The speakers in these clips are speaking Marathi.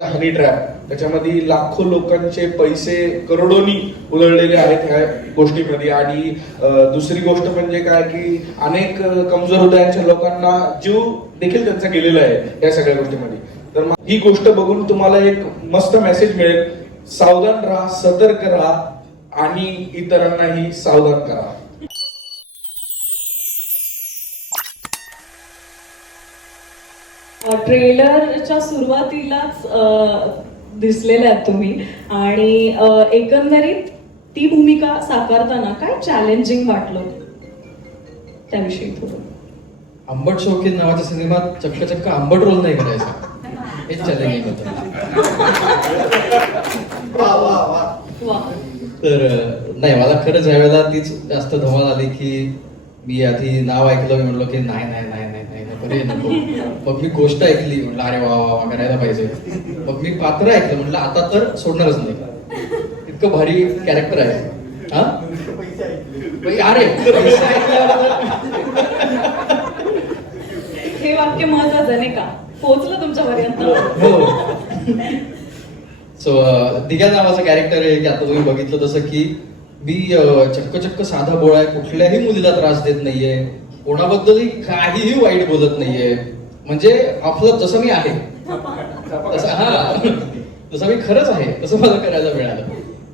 हनी ट्रॅप, त्याच्यामध्ये लाखो लोकांचे पैसे करोडोनी उधळलेले आहेत ह्या गोष्टीमध्ये. आणि दुसरी गोष्ट म्हणजे काय की अनेक कमजोर हृदयांच्या लोकांना जीव देखील त्यांचा गेलेला आहे या सगळ्या गोष्टीमध्ये. तर ही गोष्ट बघून तुम्हाला एक मस्त मेसेज मिळेल, सावधान राहा, सतर्क राहा आणि इतरांनाही सावधान करा. ट्रेलरच्या सुरुवातीलाच दिसलेले आहात तुम्ही आणि एकंदरीत ती भूमिका साकारताना काय चॅलेंजिंग वाटलं त्याविषयी थोडं. आंबट शौकीन नावाच्या सिनेमात चक्क आंबट रोल नाही करायचा, हेच चॅलेंजिंग होतं. तर नाही, मला खरंच यावेळेला तीच जास्त धमाल आली की मी आधी नाव ऐकलं, मी म्हणलो की नाही नाही नाही नाही नाही बरे नको. मग मी गोष्ट ऐकली, म्हटलं अरे वा वा करायला पाहिजे. मग मी पात्र ऐकलं, म्हटलं आता तर सोडणारच नाही, इतकं भारी कॅरेक्टर आहे. हा अरे हे वाक्य महत्वाचं नाही का, पोहोचलं तुमच्यापर्यंत. हो. सो दिग्या नावाचं कॅरेक्टर आहे की आता तुम्ही बघितलं तसं की मी चक्क साधा बोळा आहे, कुठल्याही मुलीला त्रास देत नाहीये, कोणाबद्दलही काहीही वाईट बोलत नाहीये, म्हणजे आपलं जसं मी आहे जसं मी खरंच आहे तसं मला करायला मिळालं.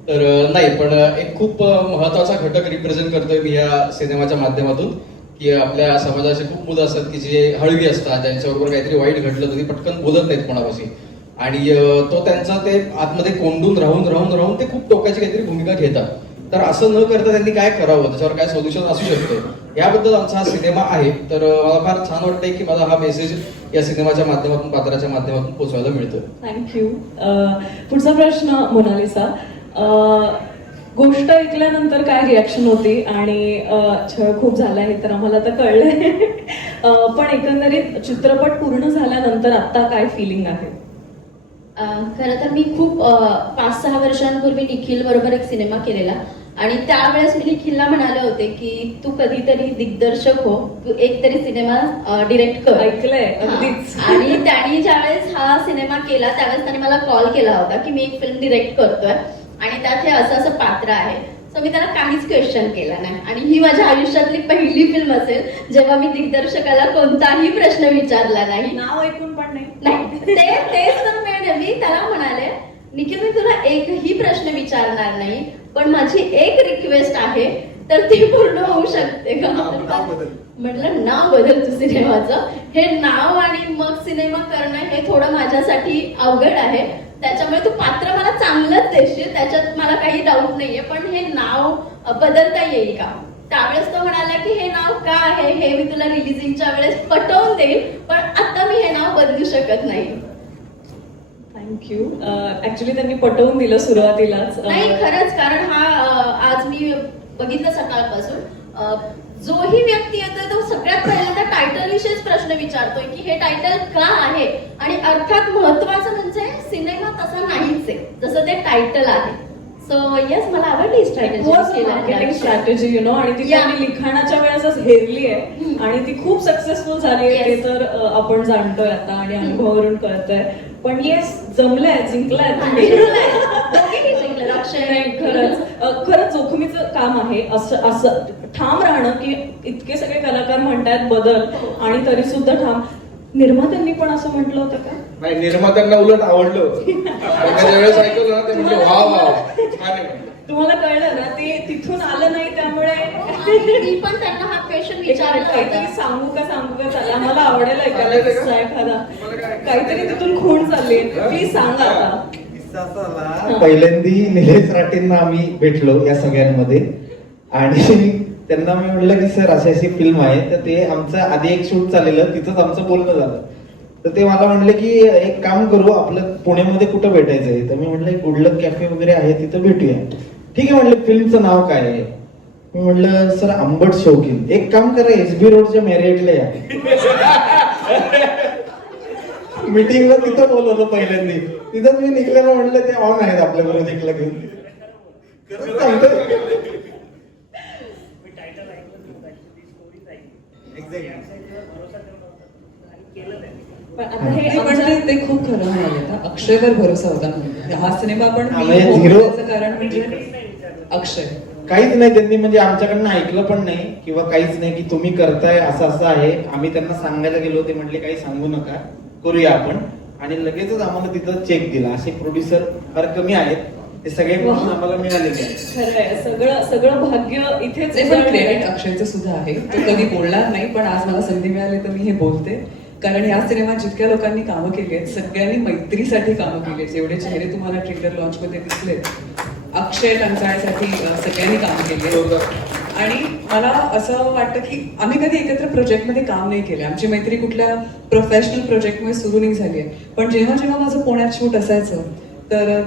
तर नाही, पण एक खूप महत्वाचा घटक रिप्रेझेंट करतोय मी या सिनेमाच्या माध्यमातून की आपल्या समाजाचे खूप मुलं असतात की जे हळवी असतात, ज्यांच्याबरोबर काहीतरी वाईट घडलं तरी पटकन बोलत नाहीत कोणापाशी, आणि तो त्यांचा ते आतमध्ये कोंडून राहून ते खूप टोकाची काहीतरी भूमिका घेतात. तर असं न करता त्यांनी काय करावं, त्याच्यावर काय सोल्युशन असू शकते, याबद्दल आमचा हा सिनेमा आहे. तर मला फार छान वाटतंय की मला हा मेसेज या सिनेमाच्या माध्यमातून, पात्राच्या माध्यमातून पोहोचवायला मिळतो. थँक्यू. पुढचा प्रश्न मोनालिसा, गोष्ट ऐकल्यानंतर काय रिॲक्शन होती आणि छळ खूप झाला आहे तर आम्हाला आता कळलंय, पण एकंदरीत चित्रपट पूर्ण झाल्यानंतर आता काय फिलिंग आहे? खरं तर मी खूप 5-6 वर्षांपूर्वी निखिल बरोबर एक सिनेमा केलेला आणि त्यावेळेस मी निखिलला म्हणाले होते की तू कधीतरी दिग्दर्शक हो, तू एक तरी सिनेमा डिरेक्ट कर. ऐकलंय अगदीच. आणि त्यांनी ज्यावेळेस हा सिनेमा केला त्यावेळेस त्यांनी मला कॉल केला होता की मी एक फिल्म डिरेक्ट करतोय आणि त्यात हे असं पात्र आहे. सो मी त्याला काहीच क्वेश्चन केला नाही आणि ही माझ्या आयुष्यातली पहिली फिल्म असेल जेव्हा मी दिग्दर्शकाला कोणताही प्रश्न विचारला नाही. नाव ऐकून पण नाही. तेच तर मी त्याला म्हणाले, निखिल मी तुला एकही प्रश्न विचारणार नाही, पण माझी एक रिक्वेस्ट आहे, तर ती पूर्ण होऊ शकते का? म्हटलं नाव बदल तू सिनेमाचं. हे नाव आणि मग सिनेमा करणं हे थोडं माझ्यासाठी अवघड आहे, त्याच्यामुळे तू पात्र मला चांगलंच देशील, त्याच्यात मला काही डाऊट नाहीये, पण हे नाव बदलता येईल का? त्यावेळेस तो म्हणाला की हे नाव का आहे हे मी तुला रिलीजिंगच्या वेळेस पटवून देईल, पण आता मी हे नाव बदलू शकत नाही. थँक्यू. ऍक्च्युली त्यांनी पटवून दिलं सुरुवातीलाच. नाही खरंच, कारण हा आज मी बघितलं सकाळपासून जोही व्यक्ती येतोय तो सगळ्यात पहिल्यांदा टायटल विषयीच प्रश्न विचारतोय की हे टायटल का आहे, आणि अर्थात महत्वाचं म्हणजे सिनेमा तसा नाहीच आहे जसं ते टायटल आहे. सो येस, मला आवडली स्ट्रॅटेजी यु नो, आणि ती त्यांनी लिखाणाच्या वेळेसच हेरली आहे आणि ती खूप सक्सेसफुल झाली आहे, ते तर आपण जाणतोय आता आणि अनुभवावरून कळतंय. पण येस, जमलंय, जिंकलाय तुम्ही. खरंच जोखमीचं काम आहे असं ठाम राहणं की इतके सगळे कलाकार म्हणतायत बदल आणि तरी सुद्धा ठाम. निर्मात्यांनी पण असं म्हटलं होतं का? नाही, निर्मात्यांना उलट आवडलं. ज्यावेळेस ऐकलं ना ते म्हणजे वा वा छान आहे. तुम्हाला कळलं ना, ते तिथून आलं नाही त्यामुळे मी पण त्यांना हा क्वेश्चन विचारला काहीतरी सांगू का चला, मला आवडेल ऐकायला किस्सा एखादा, काहीतरी तिथून खूण चालली, प्लीज सांगा आता. पहिल्यांदी निलेश राठेंना आम्ही भेटलो या सगळ्यांमध्ये आणि त्यांना मी म्हटलं की सर अशी अशी फिल्म आहे, तर ते आमचं आधी एक शूट चाललेलं, तिथंच आमचं बोलणं झालं. तर ते मला म्हणले की एक काम करू, आपलं पुण्यामध्ये कुठं भेटायचंय? तर मी म्हटलं गुडलक कॅफे वगैरे आहे तिथं भेटूया. ठीक आहे म्हटलं, फिल्मचं नाव काय आहे? मी म्हटलं सर आंबट शौकीन. एक काम करा, SB रोडच्या मॅरियटला या. मीटिंगला तिथं बोलवलं पहिल्यांदा, तिथंच मी निघल्यानं म्हटलं ते ऑन आहेत आपल्या प्रोजेक्टला घेऊन. पण आता हे नाही, पण ते खूप खरं म्हणाले ना, अक्षयवर भरोसा होता म्हणून. हा सिनेमा पण हा, मी म्हणजे हो zero- म्हणायचं कारण म्हणजे अक्षय. काहीच नाही त्यांनी म्हणजे आमच्याकडनं ऐकलं पण नाही किंवा काहीच नाही की तुम्ही करताय असं असं आहे. आम्ही त्यांना सांगायला गेलो, ते म्हटले काही सांगू नका, करूया आपण. आणि लगेचच आम्हाला तिथं चेक दिला. असे प्रोड्युसर फार कमी आहेत, ते सगळे मिळून आम्हाला मिळालेले आहेत. खरंय, सगळं भाग्य इथेच ते पण उजळलेलं क्रेडिट आहे. अक्षयचं सुद्धा आहे. तो कधी बोलणार नाही, पण आज मला संधी मिळाली तर मी हे बोलते. कारण ह्या सिनेमात जितक्या लोकांनी कामं केली आहेत, सगळ्यांनी मैत्रीसाठी कामं केली आहेत. जेवढे चेहरे तुम्हाला ट्रेलर लॉन्च मध्ये दिसले, अक्षय टंचाळ्यासाठी सगळ्यांनी कामं केली आहेत. आणि मला असं वाटतं की आम्ही कधी एकत्र प्रोजेक्टमध्ये काम नाही केलं. आमची मैत्री कुठल्या प्रोफेशनल प्रोजेक्टमुळे सुरू नाही झाली आहे. पण जेव्हा जेव्हा माझं पुण्यात शूट असायचं तर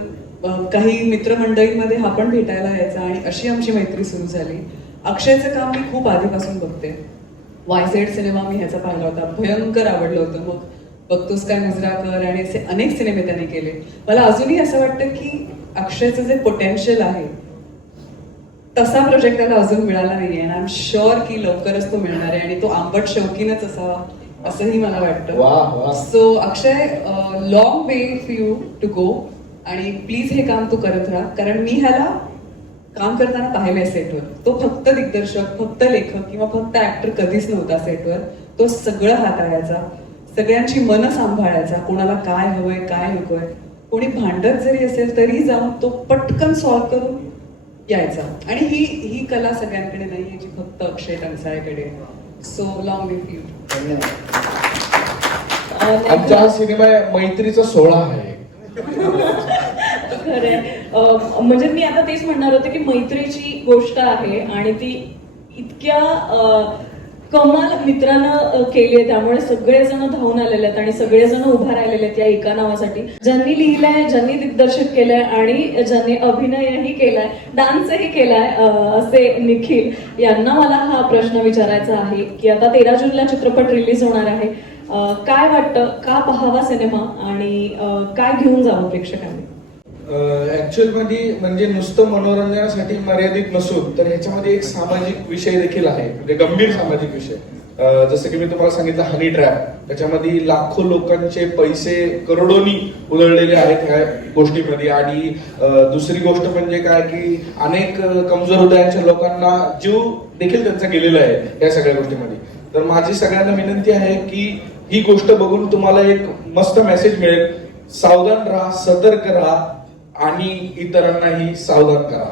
काही मित्रमंडळींमध्ये हा पण भेटायला यायचा आणि अशी आमची मैत्री सुरू झाली. अक्षयचं काम मी खूप आधीपासून बघते. YZ सिनेमा मी ह्याचा पाहिला होता, भयंकर आवडलं होतं. मग बघतोस काय मुजराकर आणि असे अनेक सिनेमे त्याने केले. मला अजूनही असं वाटतं की अक्षयचं जे पोटेन्शियल आहे तसा प्रोजेक्ट त्याला अजून मिळाला नाहीये. आणि आय एम शुअर की लवकरच तो मिळणार आहे आणि तो आंबट शौकीनच असावा असंही मला वाह, वाटतं. वाह. So Akshay, long way for you to go. आणि प्लीज हे काम तू करत राहा, कारण मी ह्याला काम करताना पाहिलंय सेटवर. तो फक्त दिग्दर्शक, फक्त लेखक किंवा फक्त ऍक्टर कधीच नव्हता सेटवर. तो सगळं हाताळायचा, सगळ्यांची मनं सांभाळायचा, कोणाला काय हवंय काय नकोय. कोणी भांडत जरी असेल तरी जाऊन तो पटकन सॉल्व्ह करून यायचा. आणि ही कला सगळ्यांकडे नाहीये जी फक्त अक्षय टंचाळेकडे. So long live you. धन्यवाद. आमचा हा सिनेमा मैत्रीचा सोहळा आहे. खरंय. म्हणजे मी आता तेच म्हणणार होते की मैत्रीची गोष्ट आहे आणि ती इतक्या कमाल मित्रानं केली आहे, त्यामुळे सगळेजण धावून आलेले आहेत आणि सगळेजण उभा राहिलेले आहेत या एका नावासाठी. ज्यांनी लिहिलंय, ज्यांनी दिग्दर्शित केलंय आणि ज्यांनी अभिनयही केलाय, डान्सही केलाय, असे निखिल यांना मला हा प्रश्न विचारायचा आहे की आता 13 जूनला चित्रपट रिलीज होणार आहे. काय वाटतं, का पाहावा सिनेमा आणि काय घेऊन जावं प्रेक्षकांनी? ऍक्च्युअल मध्ये म्हणजे नुसतं मनोरंजनासाठी मर्यादित नसून तर ह्याच्यामध्ये एक सामाजिक विषय देखील आहे, म्हणजे गंभीर सामाजिक विषय. जसं की मी तुम्हाला सांगितलं हनी ट्रॅप, त्याच्यामध्ये लाखो लोकांचे पैसे करोडोनी उधळलेले आहेत ह्या गोष्टीमध्ये. आणि दुसरी गोष्ट म्हणजे काय की अनेक कमजोर हृदयांच्या लोकांना जीव देखील त्यांचा गेलेला आहे या सगळ्या गोष्टीमध्ये. तर माझी सगळ्यांना विनंती आहे की ही गोष्ट बघून तुम्हाला एक मस्त मेसेज मिळेल. सावधान राहा, सतर्क राहा आणि इतरांनाही सावधान करा.